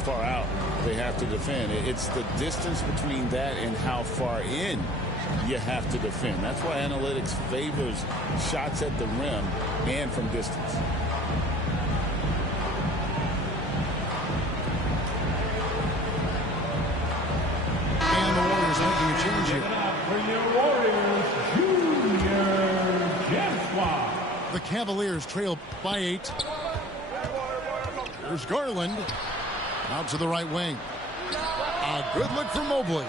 far out they have to defend. It's the distance between that and how far in you have to defend. That's why analytics favors shots at the rim and from distance. And the Warriors making a change here. For your Warriors, YoungBandzie's. The Cavaliers trail by 8. Here's Garland. Out to the right wing. A good look for Mobley.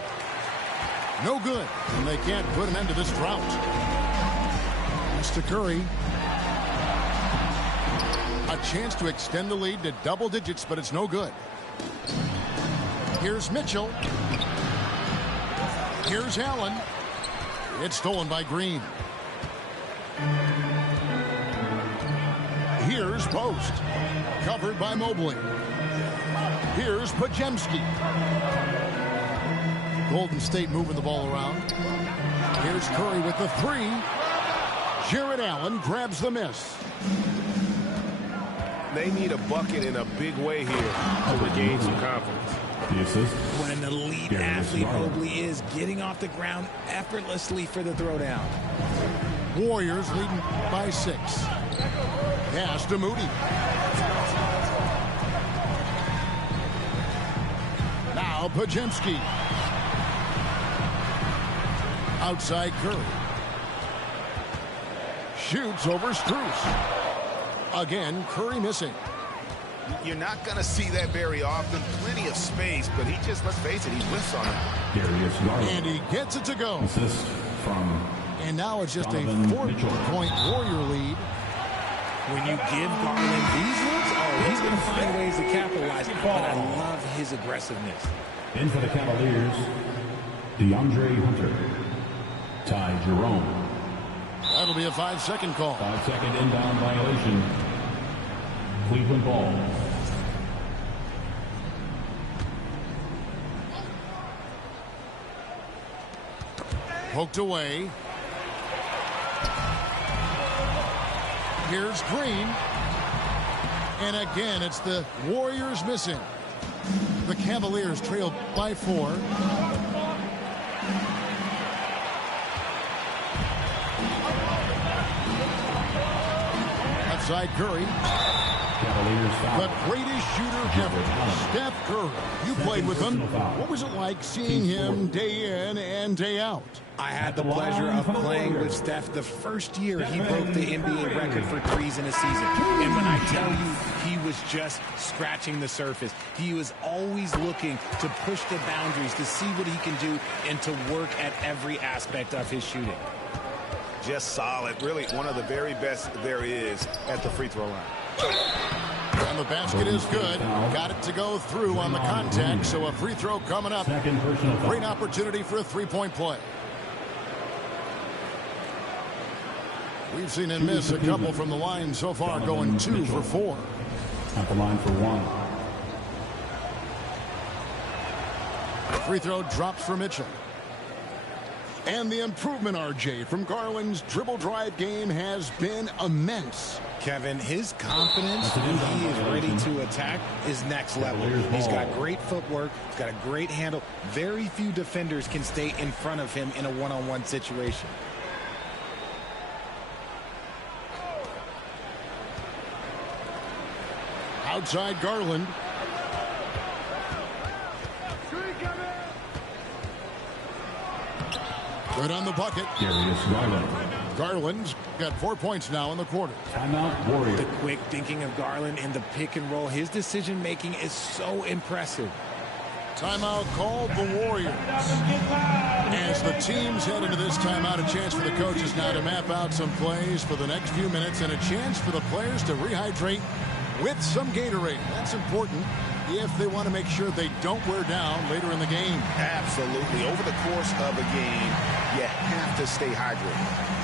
No good. And they can't put an end to this drought. Mr. Curry. A chance to extend the lead to double digits, but it's no good. Here's Mitchell. Here's Allen. It's stolen by Green. Here's Post. Covered by Mobley. Here's Podziemski. Golden State moving the ball around. Here's Curry with the 3. Jared Allen grabs the miss. They need a bucket in a big way here to regain some confidence. What an elite athlete Mobley is, getting off the ground effortlessly for the throwdown. Warriors leading by 6. Pass to Moody. Now Podziemski. Outside Curry. Shoots over Strus. Again, Curry missing. You're not going to see that very often. Plenty of space, but he just, let's face it, he whiffs on it. And he gets it to go. Assist from And now it's just a Donovan 4-point Warrior lead. When you give Garland these looks, he's going to find ways to capitalize. But I love his aggressiveness. in for the Cavaliers, DeAndre Hunter. Ty Jerome. That'll be a 5-second call. 5-second inbound violation. Cleveland ball. Poked away. Here's Green. And again, it's the Warriors missing. The Cavaliers trail by 4. Outside Curry. Cavaliers foul. The greatest shooter ever, Steph Curry. You played with him. What was it like seeing him day in and day out? I had the pleasure of playing with Steph the first year he broke the NBA record for threes in a season. And when I tell you, he was just scratching the surface. He was always looking to push the boundaries, to see what he can do, and to work at every aspect of his shooting. Just solid. Really one of the very best there is at the free throw line. And the basket is good. Got it to go through on the contact, so a free throw coming up. Great opportunity for a three-point play. We've seen him miss a couple from the line so far, going 2 for 4. At the line for 1. Free throw drops for Mitchell. And the improvement, RJ, from Garland's dribble drive game has been immense. Kevin, his confidence when he is ready to attack is next level. He's got great footwork. He's got a great handle. Very few defenders can stay in front of him in a one-on-one situation. Outside Garland. Good on the bucket. Darius Garland. Garland's got 4 points now in the quarter. Timeout Warrior. The quick thinking of Garland in the pick and roll. His decision making is so impressive. Timeout called the Warriors. As the teams head into this timeout, a chance for the coaches now to map out some plays for the next few minutes and a chance for the players to rehydrate with some Gatorade. That's important if they want to make sure they don't wear down later in the game. Absolutely. Over the course of a game, you have to stay hydrated.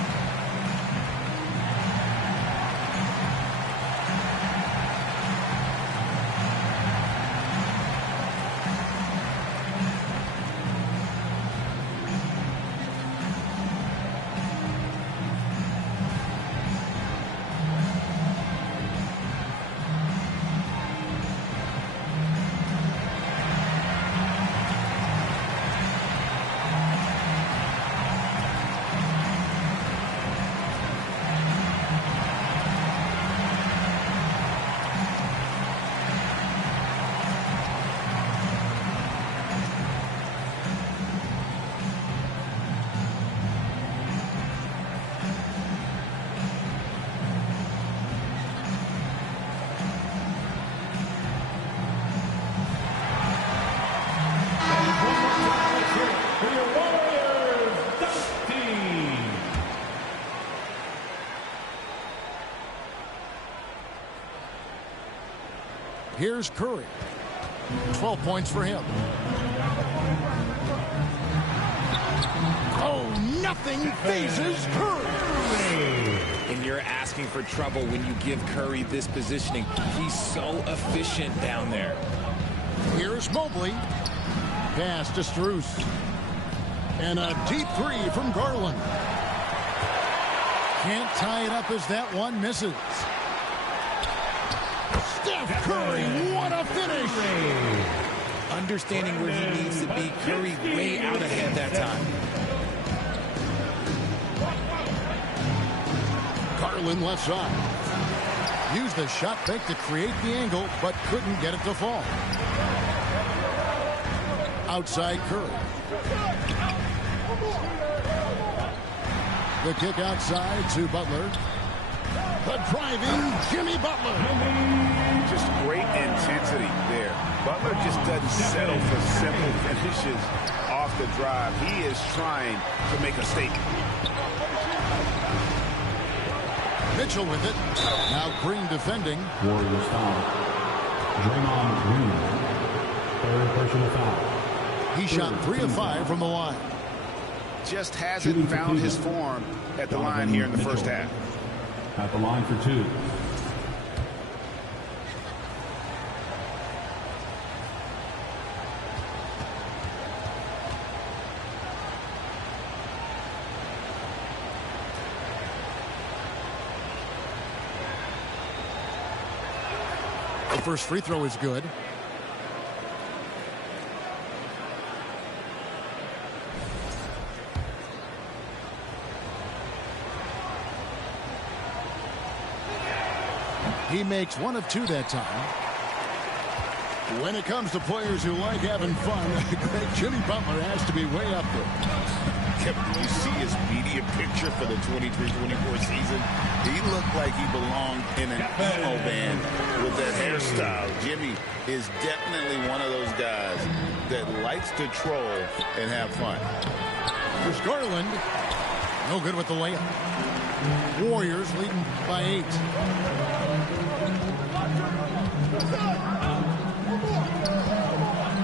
Here's Curry. 12 points for him. Oh, nothing phases Curry. And you're asking for trouble when you give Curry this positioning. He's so efficient down there. Here's Mobley. Pass to Strus. And a deep three from Garland. Can't tie it up as that one misses. Steph Curry, what a finish! Understanding where he needs to be, Curry way out ahead that time. Garland left side. Used the shot fake to create the angle, but couldn't get it to fall. Outside Curry. The kick outside to Butler. The driving Jimmy Butler. Just great intensity there. Butler just doesn't settle for simple finishes off the drive. He is trying to make a statement. Mitchell with it. Now Green defending. Warriors foul. Draymond Green. Third personal foul. He shot 3 of 5 from the line. Just hasn't found his form at the line here in the first half. At the line for 2. The first free throw is good. He makes 1 of 2 that time. When it comes to players who like having fun, great Jimmy Butler has to be way up there. Kevin, you see his media picture for the 23-24 season? He looked like he belonged in an emo band with that hairstyle. Jimmy is definitely one of those guys that likes to troll and have fun. Here's Garland. No good with the layup. Warriors leading by 8.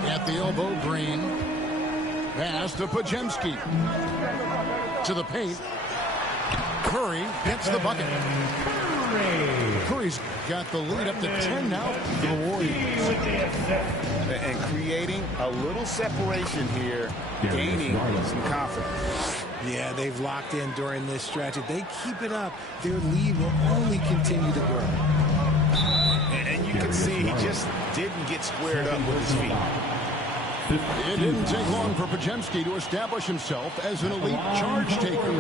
At the elbow, Green. Pass to Podziemski. To the paint. Curry gets the bucket. Curry's got the lead up to 10 now for the Warriors. And creating a little separation here, gaining some confidence. Yeah, they've locked in during this stretch. If they keep it up, their lead will only continue to grow. And you can see he just didn't get squared up with his feet. It didn't take long for Podziemski to establish himself as an elite charge taker.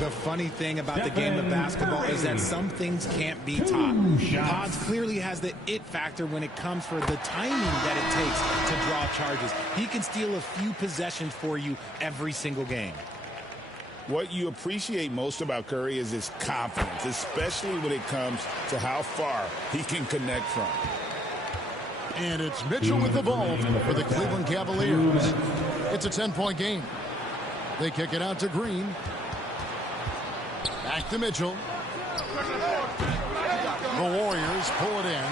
The funny thing about the game of basketball is that some things can't be taught. Pods clearly has the it factor when it comes for the timing that it takes to draw charges. He can steal a few possessions for you every single game. What you appreciate most about Curry is his confidence, especially when it comes to how far he can connect from. And it's Mitchell with the ball for the Cleveland Cavaliers. It's a 10-point game. They kick it out to Green. Back to Mitchell. The Warriors pull it in.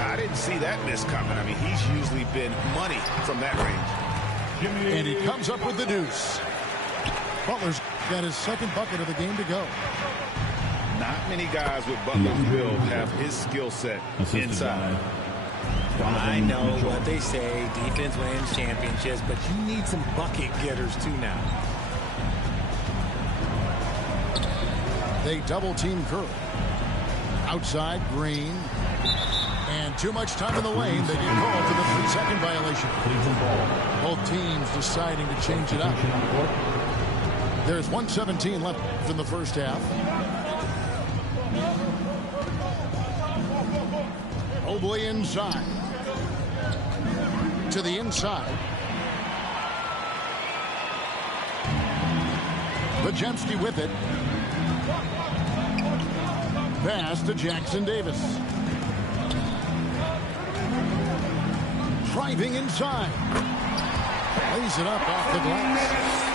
I didn't see that miss coming. I mean, he's usually been money from that range. And he comes up with the deuce. Butler's got his second bucket of the game to go. Not many guys with Butler's build have his skill set inside. I know what they say, defense wins championships, but you need some bucket getters too now. They double team Curry. Outside, Green. And too much time in the lane. They get called for the 3-second violation. Both teams deciding to change it up. There's 1:17 left in the first half. Mobley inside. To the inside. Podziemski with it. Pass to Jackson Davis. Driving inside. Lays it up off the glass.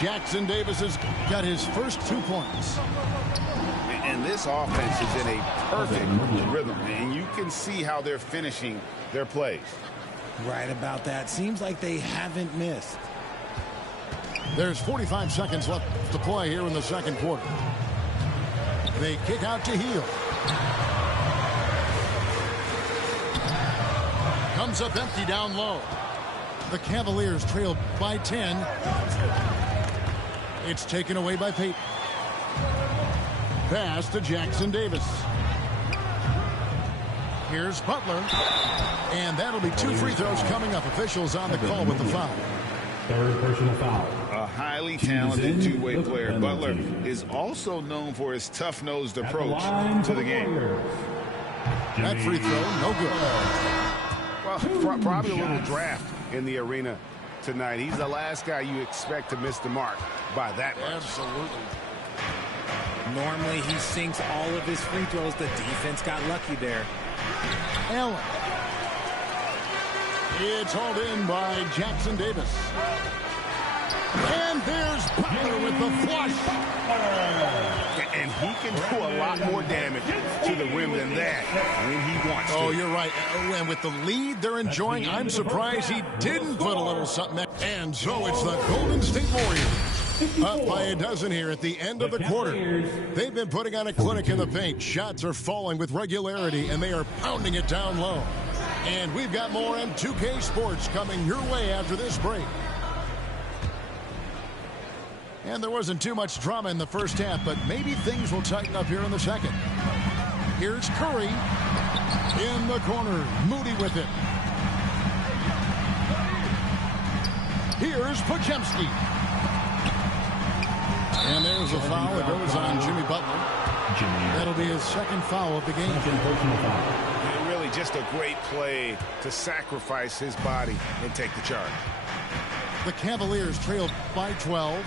Jackson Davis has got his first 2 points. And this offense is in a perfect rhythm, and you can see how they're finishing their plays. Right about that. Seems like they haven't missed. There's 45 seconds left to play here in the second quarter. They kick out to Heel. Comes up empty down low. The Cavaliers trail by 10. It's taken away by Peyton. Pass to Jackson Davis. Here's Butler. And that'll be 2 free throws coming up. Officials on the call with the foul. Third personal foul. A highly talented two-way player. Butler is also known for his tough-nosed approach to the game. That free throw, no good. Well, probably a little draft in the arena tonight. He's the last guy you expect to miss the mark by that much. Absolutely. Normally he sinks all of his free throws. The defense got lucky there. Allen. It's hauled in by Jackson Davis. And there's Butler with the flush. And he can do a lot more damage to the rim than that when he wants to. Oh, you're right. And with the lead they're enjoying, I'm surprised he didn't put a little something. And so it's the Golden State Warriors. Up by a dozen here at the end of the quarter. They've been putting on a clinic in the paint. Shots are falling with regularity, and they are pounding it down low. And we've got more M2K Sports coming your way after this break. And there wasn't too much drama in the first half, but maybe things will tighten up here in the second. Here's Curry in the corner. Moody with it. Here's Podziemski. And there's a foul that goes on Jimmy Butler. That'll be his second foul of the game. And really just a great play to sacrifice his body and take the charge. The Cavaliers trailed by 12.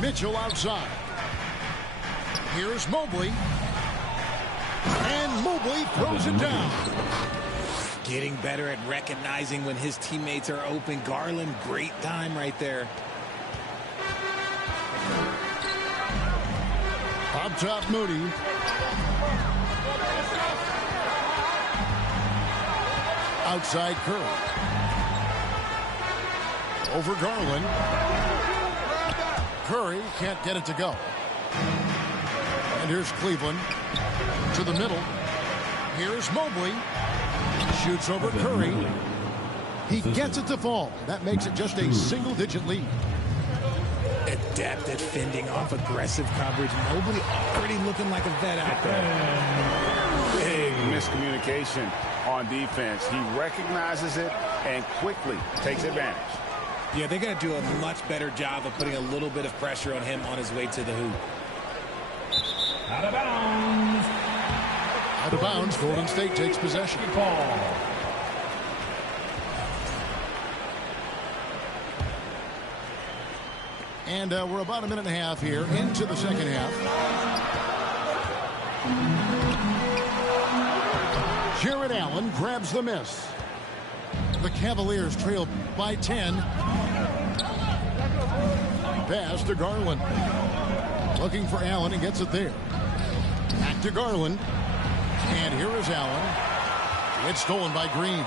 Mitchell outside. Here's Mobley. And Mobley throws it down. Getting better at recognizing when his teammates are open. Garland, great time right there. Up top, Moody. Outside, Curry. Over Garland. Curry can't get it to go. And here's Cleveland to the middle. Here's Mobley. Shoots over Curry. He gets it to fall. That makes it just a single-digit lead. Adept at fending off aggressive coverage. Mobley already looking like a vet out there. Big miscommunication on defense. He recognizes it and quickly takes advantage. Yeah, they're going to do a much better job of putting a little bit of pressure on him on his way to the hoop. Out of bounds. Out of bounds. Golden State takes possession. Ball. And we're about a minute and a half here into the second half. Jared Allen grabs the miss. The Cavaliers trail by 10. Pass to Garland. Looking for Allen and gets it there. Back to Garland. And here is Allen. It's stolen by Green.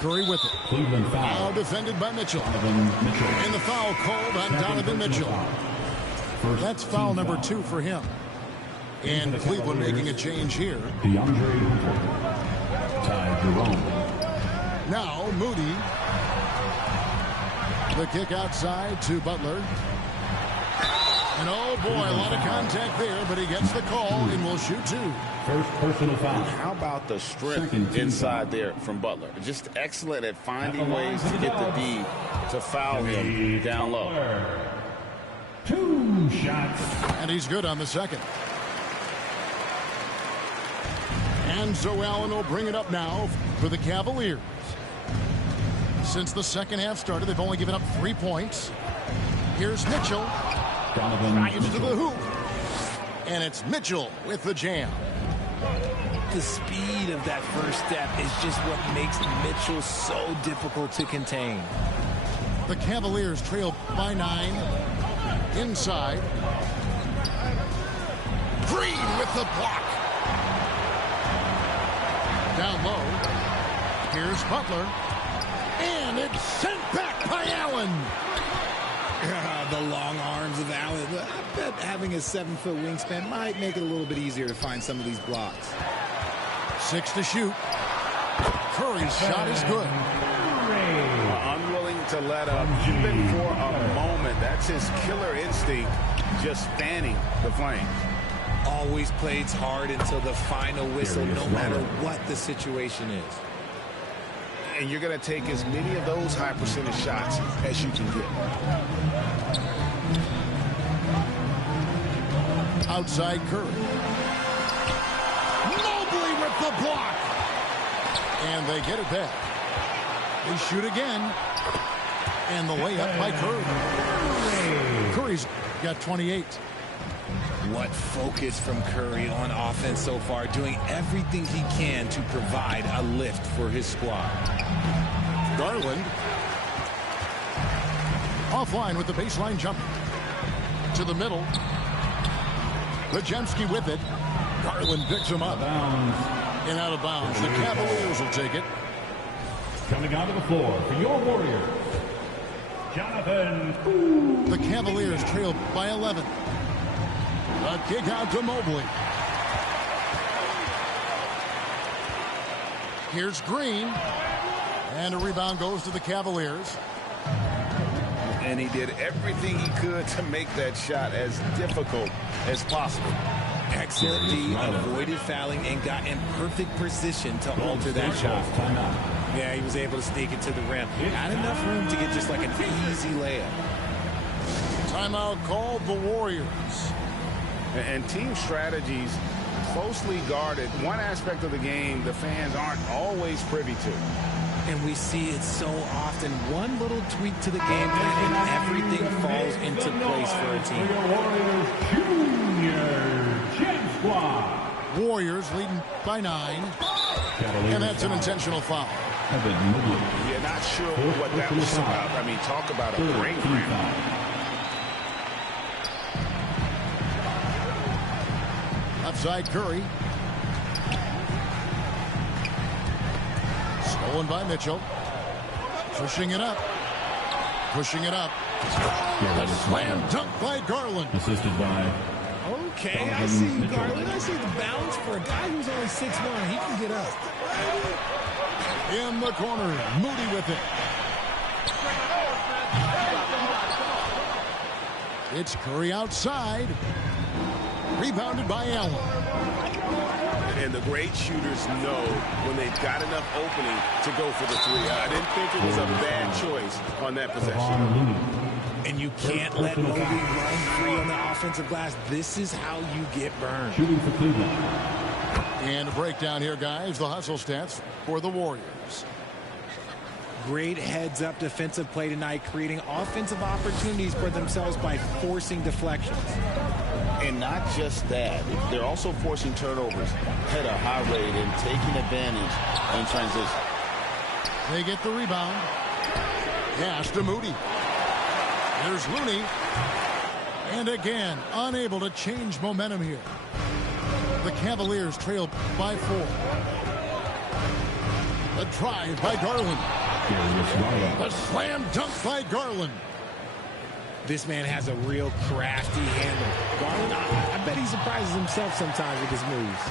Curry with it. Cleveland foul. Now defended by Mitchell. And the foul called on Donovan Mitchell. That's foul number 2 for him. And Cleveland making a change here. DeAndre Ty Jerome. Now Moody. The kick outside to Butler. And oh boy, a lot of contact there, but he gets the call and will shoot 2. First personal foul. How about the strength inside there from Butler? Just excellent at finding ways to get the D to foul him down low. 2 shots. And he's good on the second. And so Allen will bring it up now for the Cavaliers. Since the second half started, they've only given up 3 points. Here's Mitchell. Drives to the hoop. And it's Mitchell with the jam. The speed of that first step is just what makes Mitchell so difficult to contain. The Cavaliers trail by 9. Inside. Green with the block. Down low. Here's Butler. And it's sent back by Allen. The long arms of Allen. I bet having a 7-foot wingspan might make it a little bit easier to find some of these blocks. 6 to shoot. Curry's shot is good. Unwilling to let up even for a moment. That's his killer instinct, just fanning the flames. Always plays hard until the final whistle, no matter what the situation is. And you're going to take as many of those high percentage shots as you can get. Outside Curry. Mobley with the block. And they get it back. They shoot again. And the layup by Curry. Curry's got 28. What focus from Curry on offense so far, doing everything he can to provide a lift for his squad. Garland. Offline with the baseline jumper. To the middle. Lajemski with it. Garland picks him up. And out of bounds. The Cavaliers will take it. Coming onto the floor for your Warriors, Jonathan. The Cavaliers trail by 11. A kick out to Mobley. Here's Green. And a rebound goes to the Cavaliers. And he did everything he could to make that shot as difficult as possible. Excellent D, avoided fouling, and got in perfect position to alter that shot. Yeah, he was able to sneak it to the rim. Not enough room to get just like an easy layup. Timeout called the Warriors. And team strategies closely guarded. One aspect of the game the fans aren't always privy to. And we see it so often. One little tweak to the game plan and everything falls into place for a team. Warriors leading by 9. And that's an intentional foul. You're not sure what that was about. I mean, talk about a brain cramp. Outside Curry. Stolen by Mitchell. Pushing it up. Pushing it up. A slam dunk by Garland. Assisted by. Okay, I see you, Garland. I see the balance for a guy who's only 6'1". He can get up. In the corner, Moody with it. It's Curry outside. Rebounded by Allen. And the great shooters know when they've got enough opening to go for the three. I didn't think it was a bad choice on that possession. And you can't let Mobley run free on the offensive glass. This is how you get burned. Shooting for Cleveland. And a breakdown here, guys. The hustle stats for the Warriors. Great heads-up defensive play tonight, creating offensive opportunities for themselves by forcing deflections. And not just that, they're also forcing turnovers at a high rate and taking advantage in transition. They get the rebound. Pass to Moody. Here's Looney. And again, unable to change momentum here. The Cavaliers trail by 4. The drive by Garland. The slam dunk by Garland. This man has a real crafty handle. Garland, I bet he surprises himself sometimes with his moves.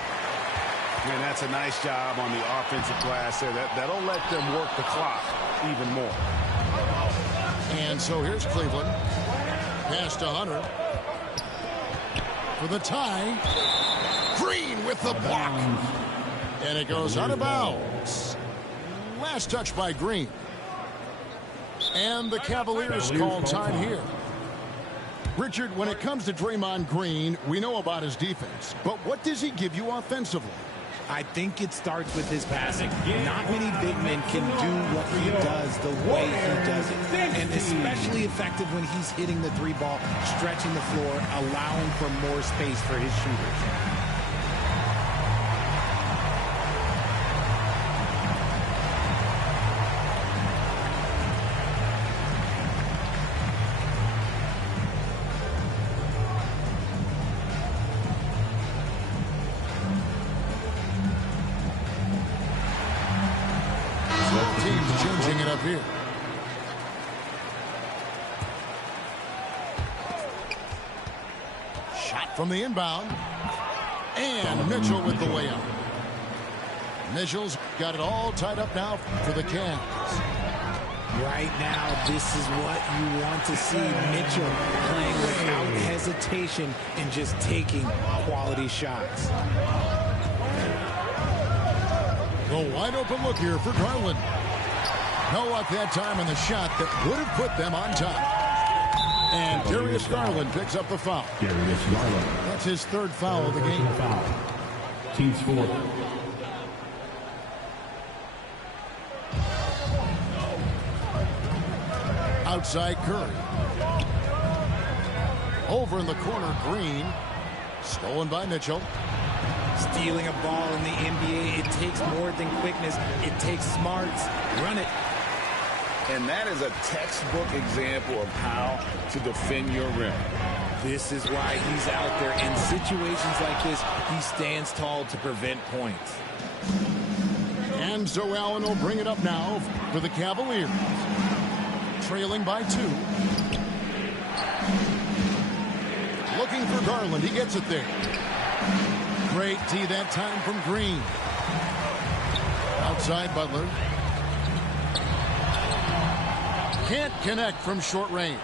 And that's a nice job on the offensive glass there. That'll let them work the clock even more. And so here's Cleveland. Pass to Hunter. For the tie. Green with the block. And it goes out of bounds. Last touch by Green. And the Cavaliers call time here. Richard, when it comes to Draymond Green, we know about his defense. But what does he give you offensively? I think it starts with his passing. Not many big men can do what he does the way he does it. And especially effective when he's hitting the 3-ball, stretching the floor, allowing for more space for his shooters. teams changing it up here. Shot from the inbound. And Mitchell with the layup. Mitchell's got it all tied up now for the Cavs. Right now, this is what you want to see. Mitchell playing without hesitation and just taking quality shots. The wide open look here for Garland. No luck that time in the shot that would have put them on top. And Darius Garland picks up the foul. Darius Garland. That's his third foul of the game. Foul. Team score. Outside Curry. Over in the corner, Green. Stolen by Mitchell. Stealing a ball in the NBA, it takes more than quickness. It takes smarts. Run it. And that is a textbook example of how to defend your rim. This is why he's out there. In situations like this, he stands tall to prevent points. And so Allen will bring it up now for the Cavaliers. Trailing by 2. Looking for Garland. He gets it there. Great D that time from Green. Outside Butler. Can't connect from short range.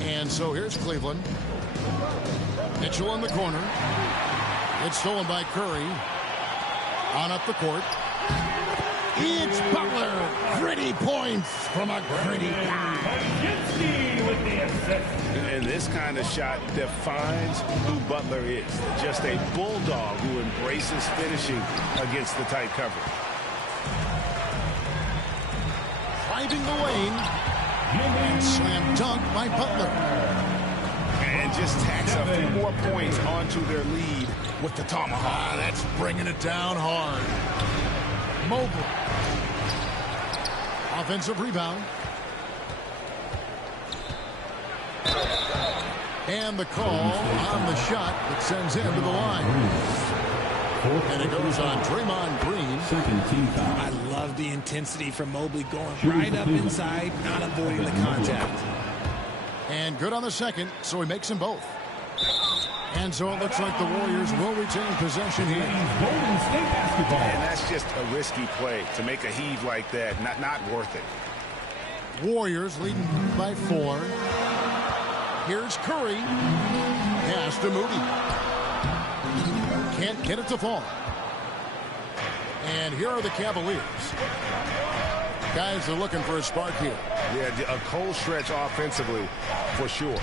And so here's Cleveland. Mitchell in the corner. It's stolen by Curry. On up the court. It's Butler. Gritty points from a gritty guy. With the assist. And this kind of shot defines who Butler is. Just a bulldog who embraces finishing against the tight coverage. Driving the lane. And slam dunk by Butler. And just tacks a few more points onto their lead with the tomahawk. That's bringing it down hard. Mobley. Offensive rebound. And the call on the shot that sends him to the line. And it goes on Draymond Green. Second team foul. I love the intensity from Mobley going right up inside, not avoiding the contact. And good on the second, so he makes them both. And so it looks like the Warriors will retain possession here. Golden State basketball. And that's just a risky play to make a heave like that. Not worth it. Warriors leading by 4. Here's Curry. Pass to Moody. Can't get it to fall. And here are the Cavaliers. Guys are looking for a spark here. Yeah, a cold stretch offensively for sure.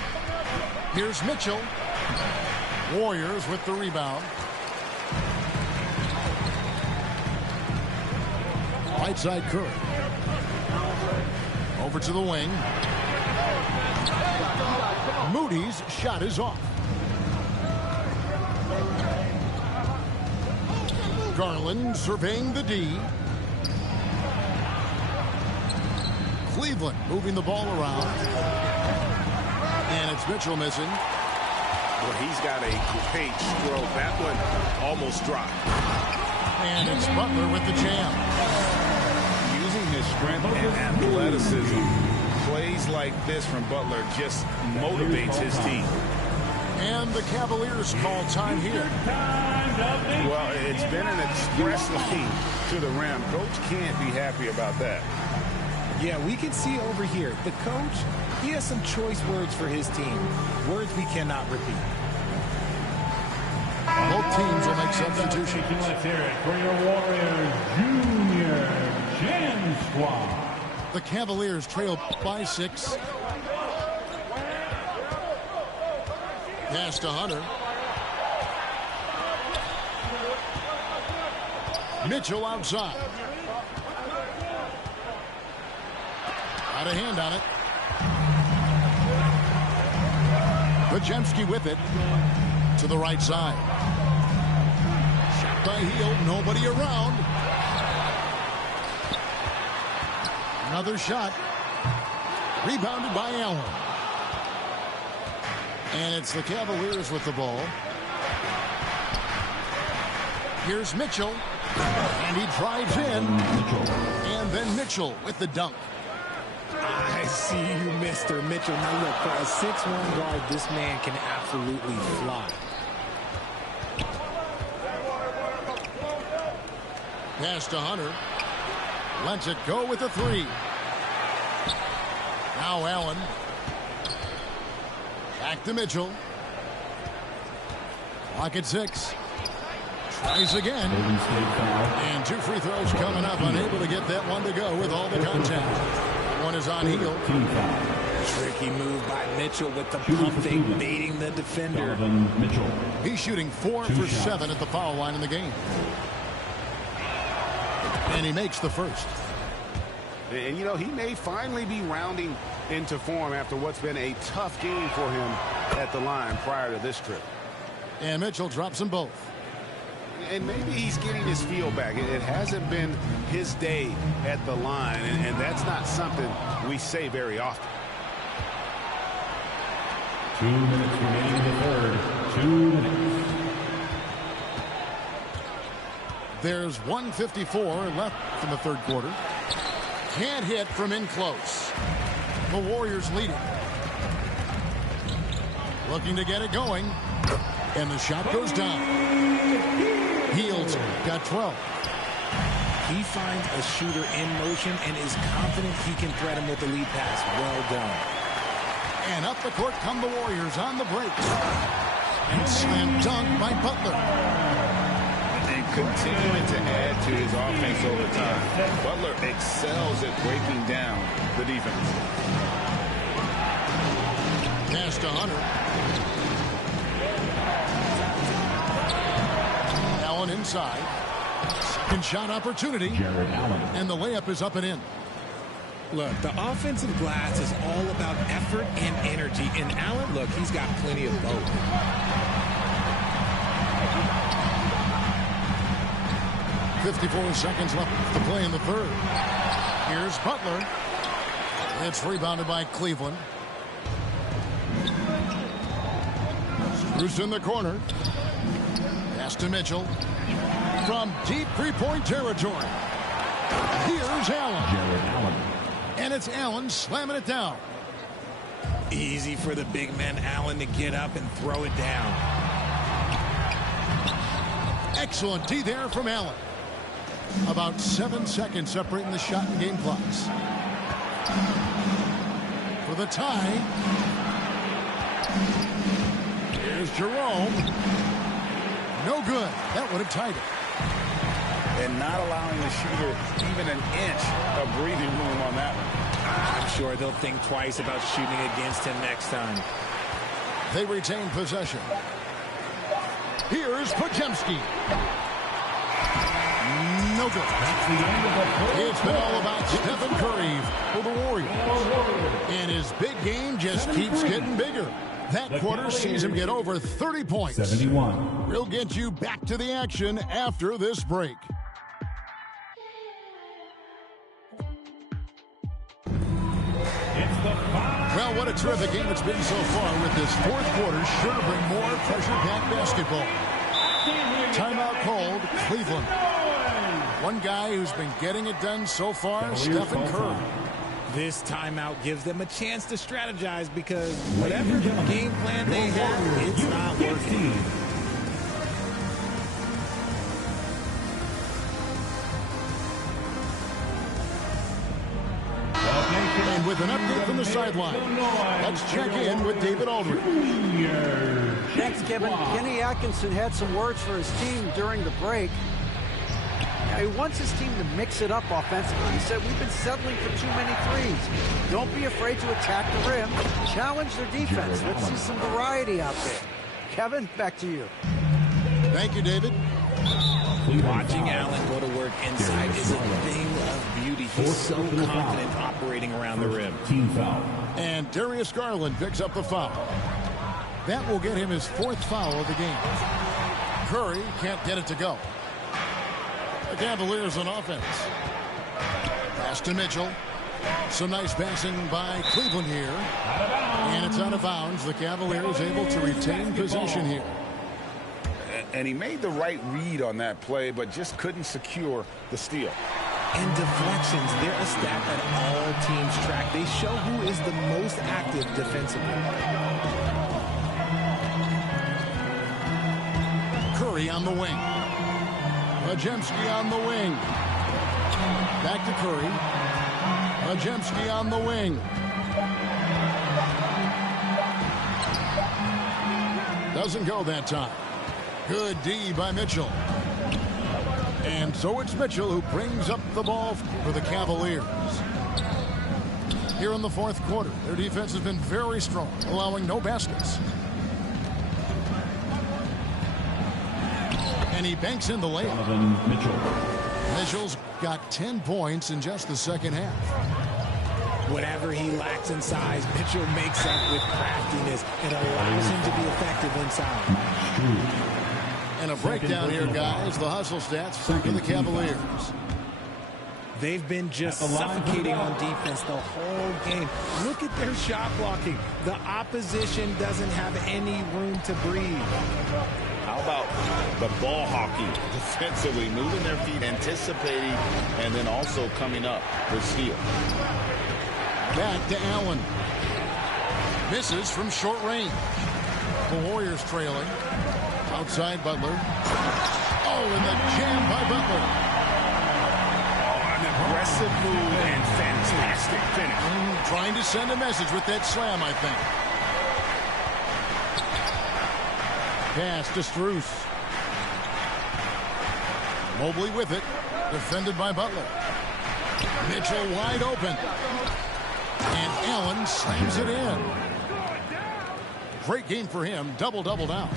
Here's Mitchell. Warriors with the rebound. Right side Curry. Over to the wing. Moody's shot is off. Garland surveying the D. Cleveland moving the ball around. And it's Mitchell missing. Well, he's got a great stroke. That one almost dropped. And it's Butler with the jam. Using his strength and athleticism, plays like this from Butler just motivates his team. And the Cavaliers call time here. Well, it's been an express lane to the rim. Coach can't be happy about that. Yeah, we can see over here. The coach, he has some choice words for his team. Words we cannot repeat. Both teams will make substitutions. Let's hear it for your Warriors Junior Jam Squad. The Cavaliers trail by 6. Pass to Hunter. Mitchell outside. Got a hand on it. Podziemski with it. To the right side. Shot by Hield. Nobody around. Another shot. Rebounded by Allen. And it's the Cavaliers with the ball. Here's Mitchell. And he drives in. And then Mitchell with the dunk. I see you, Mr. Mitchell. Now look, for a 6'1" guard, this man can absolutely fly. Pass to Hunter. Lets it go with a three. Now Allen. Back to Mitchell. Clock at 6. Tries again. And 2 free throws coming up. Unable to get that one to go with all the contact. One is on heel. Tricky move by Mitchell with the pump fake, baiting the defender. He's shooting 4 for 7 at the foul line in the game. And he makes the first. And, you know, he may finally be rounding into form after what's been a tough game for him at the line prior to this trip. And Mitchell drops them both. And maybe he's getting his feel back. It hasn't been his day at the line, and that's not something we say very often. 2 minutes remaining in the third. 2 minutes. There's 1:54 left in the third quarter. Can't hit from in close. The Warriors leading. Looking to get it going. And the shot goes down. Heald's got 12. He finds a shooter in motion and is confident he can threat him with the lead pass. Well done. And up the court come the Warriors on the break. And slam dunk by Butler. And continuing to add to his offense over time. Butler excels at breaking down the defense. Pass to Hunter. Allen inside. Second shot opportunity. Jared Allen. And the layup is up and in. Look, the offensive glass is all about effort and energy. And Allen, look, he's got plenty of both. .54 seconds left to play in the third. Here's Butler. It's rebounded by Cleveland. Screws in the corner. Pass to Mitchell. From deep three-point territory. Here's Allen. Jared Allen. And it's Allen slamming it down. Easy for the big man Allen to get up and throw it down. Excellent D there from Allen. About 7 seconds separating the shot and game clocks. For the tie. Here's Jerome. No good. That would have tied it. And not allowing the shooter even an inch of breathing room on that one. I'm sure they'll think twice about shooting against him next time. They retain possession. Here's Podziemski. No good. It's been all about Stephen Curry for the Warriors. And his big game just keeps getting bigger. That quarter sees him get over 30 points. 71. We'll get you back to the action after this break. Well, what a terrific game it's been so far, with this fourth quarter sure to bring more pressure-packed basketball. Timeout called, Cleveland. One guy who's been getting it done so far, Stephen Curry. This timeout gives them a chance to strategize because whatever game plan they have, it's not working. And with an update from the sideline, let's check in with David Aldridge. Thanks, Kevin. Kenny Atkinson had some words for his team during the break. He wants his team to mix it up offensively. He said, we've been settling for too many threes. Don't be afraid to attack the rim. Challenge their defense. Let's see some variety out there. Kevin, back to you. Thank you, David. Watching Allen go to work inside is a thing of beauty. He's so confident operating around the rim. Team foul. And Darius Garland picks up the foul. That will get him his fourth foul of the game. Curry can't get it to go. The Cavaliers on offense. Pass to Mitchell. Some nice passing by Cleveland here. And it's out of bounds. The Cavaliers able to retain possession here. And he made the right read on that play, but just couldn't secure the steal. And deflections, they're a stat that all teams track. They show who is the most active defensively. Curry on the wing. Podziemski on the wing. Back to Curry. Podziemski on the wing. Doesn't go that time. Good D by Mitchell. And so it's Mitchell who brings up the ball for the Cavaliers. Here in the fourth quarter, their defense has been very strong, allowing no baskets. And he banks in the layup. Mitchell's got 10 points in just the second half. Whatever he lacks in size, Mitchell makes up with craftiness. It allows him to be effective inside. And a breakdown here, guys. The hustle stats for the Cavaliers. They've been just suffocating on defense the whole game. Look at their shot blocking. The opposition doesn't have any room to breathe. How about the ball hockey defensively, moving their feet, anticipating, and then also coming up with steal. Back to Allen. Misses from short range. The Warriors trailing. Outside Butler. Oh, and the jam by Butler. Oh, an aggressive move and fantastic finish. Trying to send a message with that slam, I think. Pass to Strus. Mobley with it. Defended by Butler. Mitchell wide open. And Allen slams it in. Great game for him. Double-double now.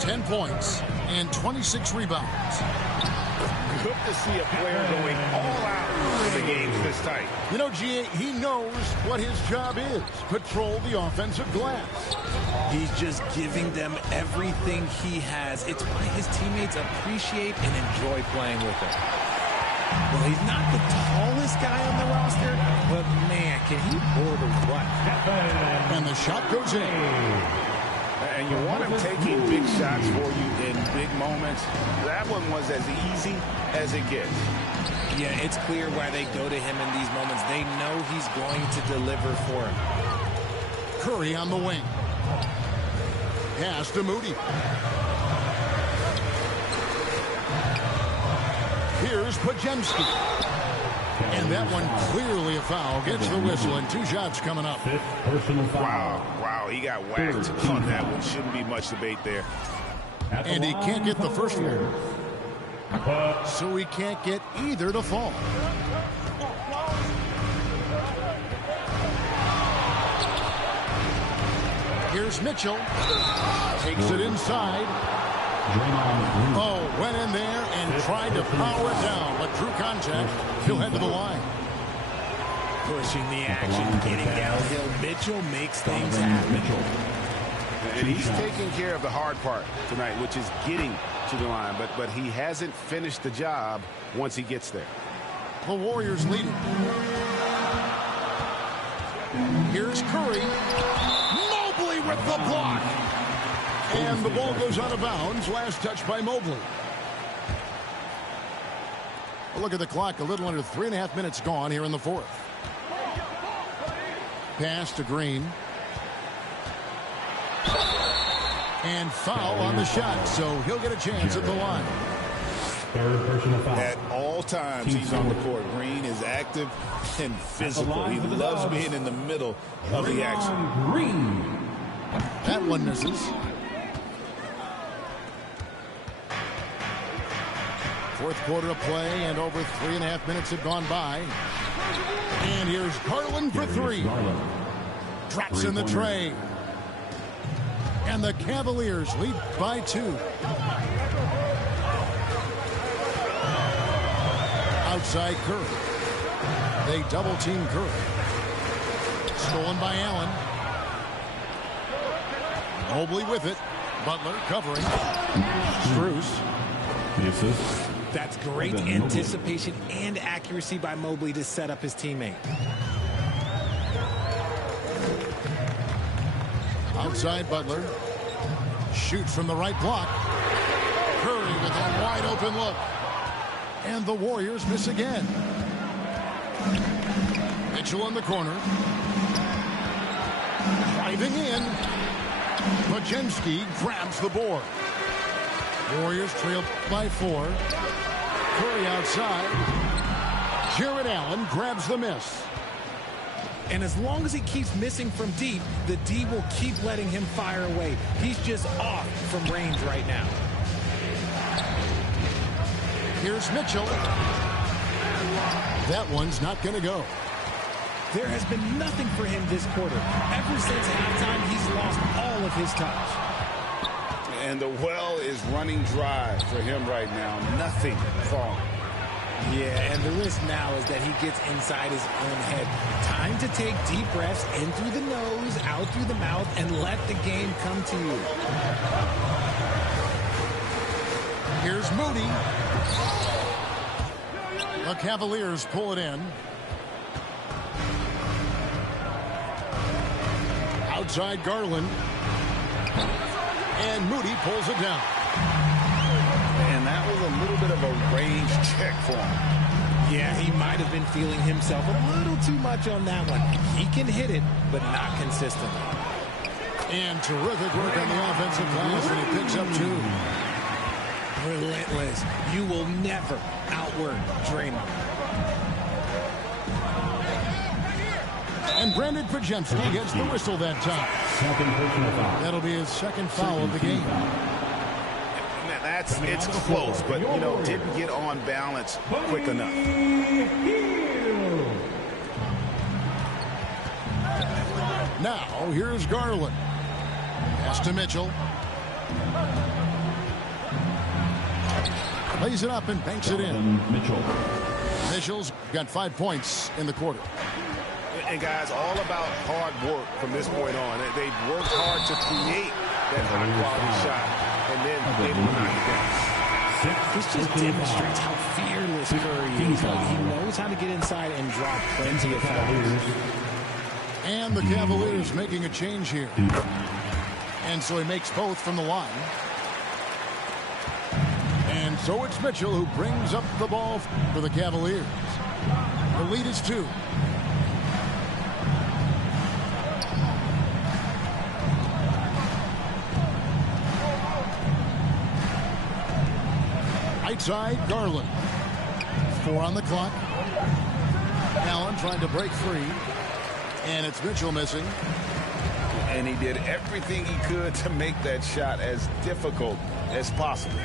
10 points and 26 rebounds. Good to see a player going all out for the games this tight. You know, G.A., he knows what his job is. Patrol the offensive glass. He's just giving them everything he has. It's why his teammates appreciate and enjoy playing with him. Well, he's not the tallest guy on the roster, but man, can he pull the what? And the shot goes in. And you want him taking big shots for you in big moments. That one was as easy as it gets. Yeah, it's clear why they go to him in these moments. They know he's going to deliver for him. Curry on the wing. Pass to Moody. Here's Podziemski. And that one clearly a foul. Gets the whistle and 2 shots coming up. Wow, he got whacked on that one. Shouldn't be much debate there. And he can't get the first one. So he can't get either to fall. Here's Mitchell. Takes it inside. Oh, went in there and tried to power it down, but drew contact. He'll head to the line. Pushing the action, getting downhill. Mitchell makes things happen. And he's taking care of the hard part tonight, which is getting to the line. But he hasn't finished the job once he gets there. The Warriors leading. Here's Curry. Mobley with the block. And the ball goes out of bounds. Last touch by Mobley. A look at the clock. A little under 3.5 minutes gone here in the fourth. Pass to Green. And foul on the shot, so he'll get a chance at the line. At all times, he's on the court. Green is active and physical. He loves being in the middle of the action. That one misses. Fourth quarter of play, and over 3.5 minutes have gone by. And here's Garland for 3. Drops in the tray. And the Cavaliers lead by 2. Outside Curry. They double team Curry. Stolen by Allen. Mobley with it. Butler covering. Strus. The assist. That's great anticipation and accuracy by Mobley to set up his teammate. Outside Butler. Shoots from the right block. with a wide open look. And the Warriors miss again. Mitchell in the corner. Driving in. Badzie's grabs the board. Warriors trail by 4. Curry outside. Jared Allen grabs the miss. And as long as he keeps missing from deep, the D will keep letting him fire away. He's just off from range right now. Here's Mitchell. That one's not going to go. There has been nothing for him this quarter. Ever since halftime, he's lost all of his touch. And the well is running dry for him right now. Nothing falling. Yeah, and the risk now is that he gets inside his own head. Time to take deep breaths in through the nose, out through the mouth, and let the game come to you. Here's Moody. The Cavaliers pull it in. Outside Garland. And Moody pulls it down. And that was a little bit of a range check for him. Yeah, he might have been feeling himself a little too much on that one. He can hit it, but not consistently. And terrific work on the offensive glass, and he picks up 2. Relentless. You will never outwork Draymond. And Brandon Badzie's gets the whistle that time. That'll be his second foul of the game. It's close, but, you know, didn't get on balance quick enough. Now, here's Garland. Pass to Mitchell. Lays it up and banks it in. Mitchell's got 5 points in the quarter. And, guys, all about hard work from this point on. They worked hard to create that high-quality shot, and then able to knock it down. This just demonstrates how fearless Curry is. He knows how to get inside and drop plenty of fouls. And the Cavaliers making a change here. And so he makes both from the line. And so it's Mitchell who brings up the ball for the Cavaliers. The lead is 2. Right side, Garland. 4 on the clock. Allen trying to break free. And it's Mitchell missing. And he did everything he could to make that shot as difficult as possible.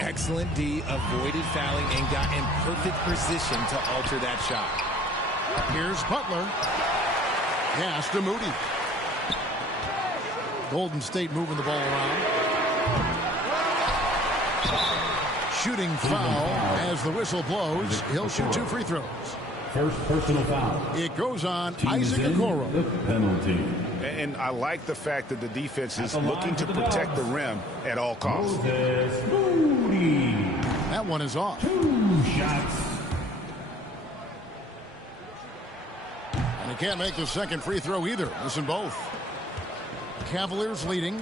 Excellent D, avoided fouling, and got in perfect position to alter that shot. Here's Butler. Pass to Moody. Golden State moving the ball around. Shooting foul as the whistle blows. He'll shoot 2 free throws. First personal foul. It goes on Isaac Okoro. Penalty. And I like the fact that the defense is looking to protect the rim at all costs. That one is off. 2 shots. And he can't make the second free throw either. Listen both. Cavaliers leading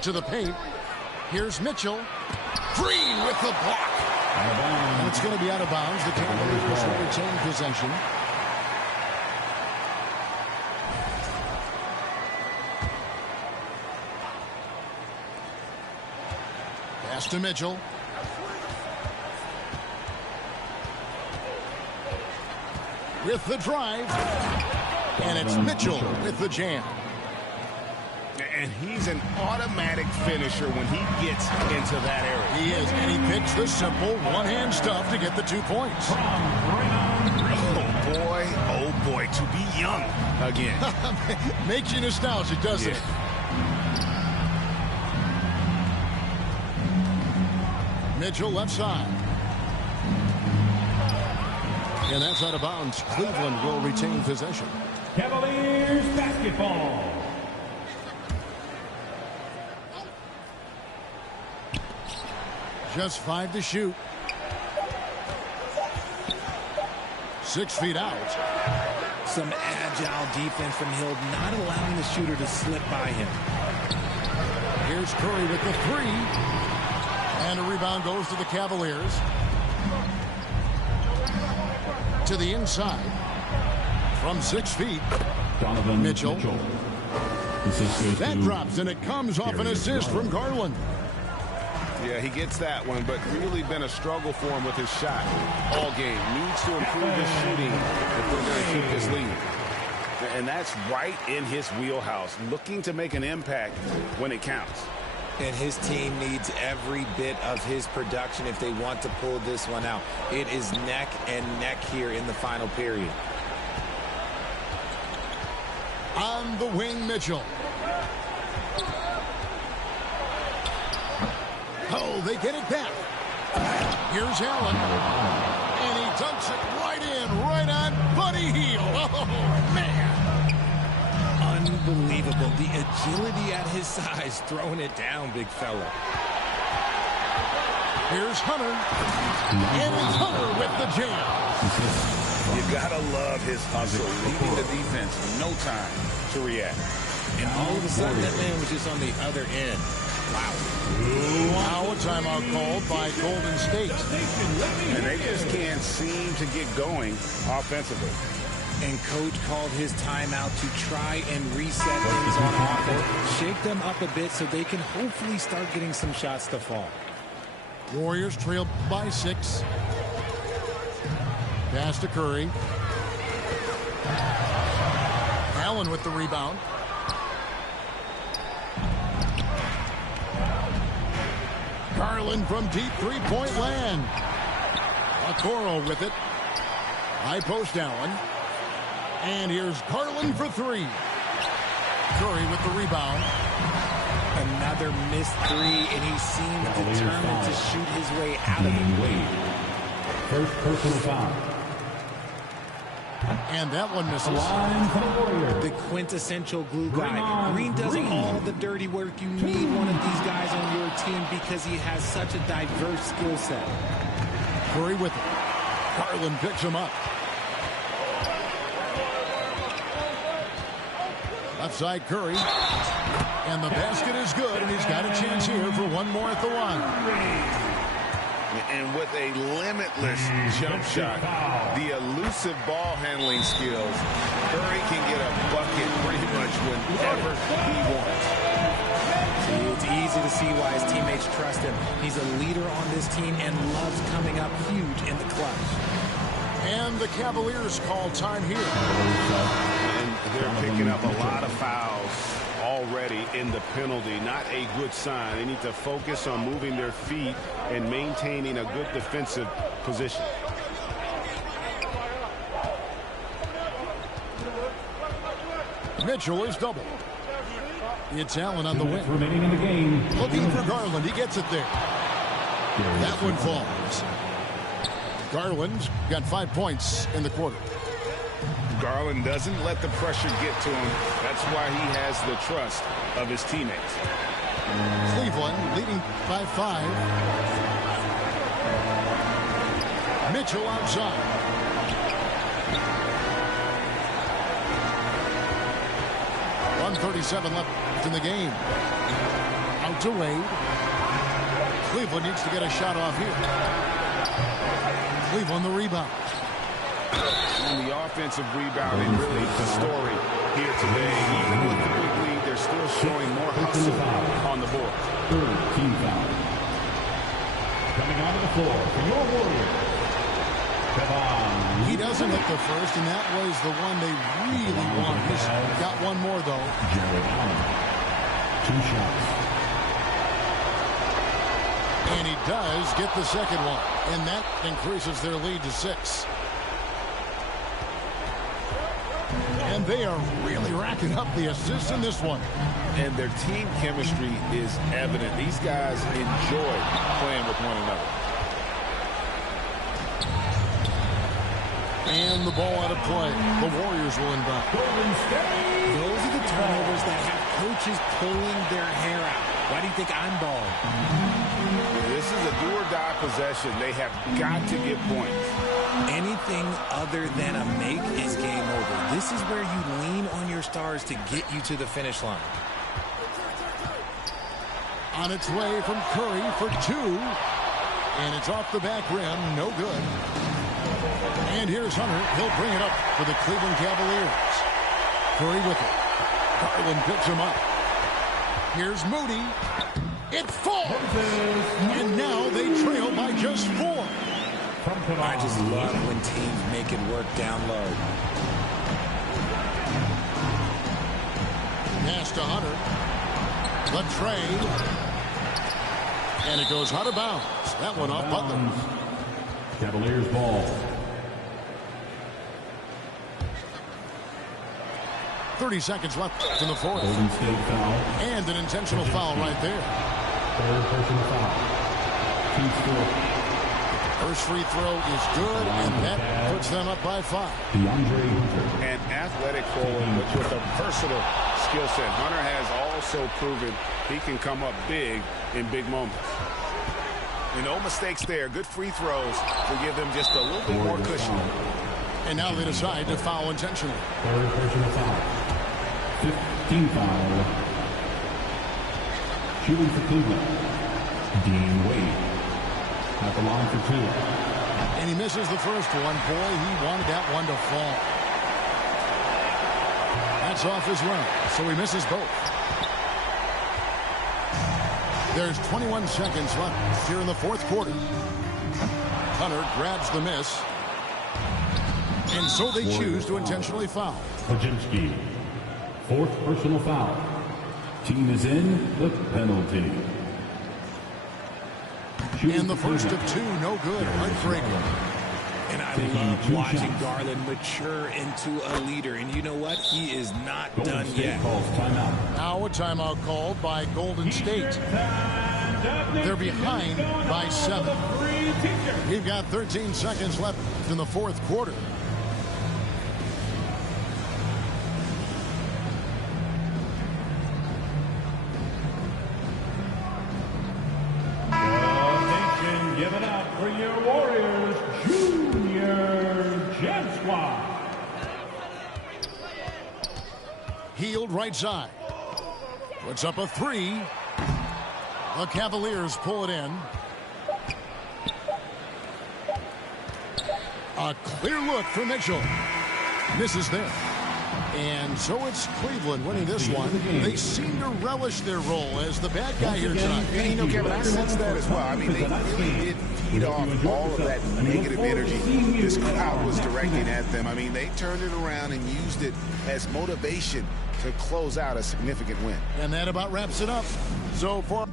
to the paint. Here's Mitchell. Green with the block. And it's going to be out of bounds. The Cavaliers will retain possession. Pass to Mitchell. With the drive. And it's Mitchell with the jam. And he's an automatic finisher when he gets into that area. He is, and he picks the simple one-hand stuff to get the 2 points. Oh boy, to be young again. Makes you nostalgic, doesn't it? Mitchell left side. And that's out of bounds. Cleveland will retain possession. Cavaliers basketball. Just 5 to shoot. 6 feet out. Some agile defense from Hill, not allowing the shooter to slip by him. Here's Curry with the 3. And a rebound goes to the Cavaliers. To the inside. From 6 feet. Donovan Mitchell. That to drops, and it comes off an assist from Garland. Yeah, he gets that one, but really been a struggle for him with his shot all game. Needs to improve his shooting if we're going to keep this lead. And that's right in his wheelhouse, looking to make an impact when it counts. And his team needs every bit of his production if they want to pull this one out. It is neck and neck here in the final period. On the wing, Mitchell. Oh, they get it back. Here's Allen. And he dunks it right in, right on Buddy Hield. Oh, man. Unbelievable. The agility at his size, throwing it down, big fella. Here's Hunter. And it's Hunter with the jam. You gotta love his hustle, leaving the defense no time to react. And all of a sudden, that man was just on the other end. Wow. Now a timeout called by Golden State. And they just can't seem to get going offensively. And coach called his timeout to try and reset things on offense, shake them up a bit so they can hopefully start getting some shots to fall. Warriors trail by 6. Pass to Curry. Allen with the rebound. Garland from deep three-point land. Okoro with it. High post Allen. And here's Garland for 3. Curry with the rebound. Another missed 3, and he seemed determined to shoot his way out of it. First personal foul. And that one misses. The quintessential glue guy. Green does all the dirty work. You need one of these guys on your team because he has such a diverse skill set. Curry with it. Garland picks him up. Left side Curry. And the basket is good, and he's got a chance here for one more at the line. And with a limitless jump shot, the elusive ball handling skills, Curry can get a bucket pretty much whenever he wants. It's easy to see why his teammates trust him. He's a leader on this team and loves coming up huge in the clutch. And the Cavaliers call time here. And they're picking up a lot of fouls already in the penalty. Not a good sign. They need to focus on moving their feet and maintaining a good defensive position. Mitchell is double. It's Allen on the wing. Remaining in the game. Looking for Garland. He gets it there. That one falls. Garland's got 5 points in the quarter. Garland doesn't let the pressure get to him. That's why he has the trust of his teammates. Cleveland leading by 5. Mitchell outside. .137 left in the game. Out to Wade. Cleveland needs to get a shot off here. Cleveland the rebound. And the offensive rebounding really the story here today. Even with the big lead, they're still showing more hustle on the board. Third team foul. Coming onto the floor for your Warriors. He doesn't hit the first, and that was the one they really wanted. He's got one more, though. Jared Allen. 2 shots. And he does get the second one, and that increases their lead to 6. And they are really racking up the assists in this one. And their team chemistry is evident. These guys enjoy playing with one another. And the ball out of play. The Warriors will inbound. Those are the turnovers that have coaches pulling their hair out. Why do you think I'm balling? This is a do-or-die possession. They have got to get points. Anything other than a make is game over. This is where you lean on your stars to get you to the finish line. On its way from Curry for two. And it's off the back rim. No good. And here's Hunter. He'll bring it up for the Cleveland Cavaliers. Curry with it. Garland picks him up. Here's Moody. It falls. And now they trail by just 4. I just love when teams make it work down low. Pass to Hunter. The trade. And it goes out of bounds. That one off Butler. Cavaliers ball. 30 seconds left in the fourth. Golden State foul. And an intentional foul right there. Third personal foul. Team score. First free throw is good, and that puts them up by 5. DeAndre Hunter. An athletic forward with a versatile skill set. Hunter has also proven he can come up big in big moments. And no mistakes there. Good free throws to give them just a little bit more cushion. And now they decide to foul intentionally. Third personal foul. 15 foul. Shooting for Cleveland. Dean Wade. At the line for 2. And he misses the first one. Boy, he wanted that one to fall. That's off as well. So he misses both. There's 21 seconds left here in the fourth quarter. Hunter grabs the miss. And so they choose to intentionally foul. Pajinski. Fourth personal foul. Team is in the penalty. And the first of 2, no good. Unbreakable. And I love watching Garland mature into a leader. And you know what? He is not done yet. Now a timeout called by Golden State. They're behind by 7. We've got 13 seconds left in the fourth quarter. Give it up for your Warriors Junior Gem Squad. Healed right side. Puts up a 3. The Cavaliers pull it in. A clear look for Mitchell. Misses there. And so it's Cleveland winning this one. They seem to relish their role as the bad guy here tonight. And you know, Kevin, I sense that as well. I mean, they really did feed off all of that negative energy this crowd was directing at them. I mean, they turned it around and used it as motivation to close out a significant win. And that about wraps it up. So for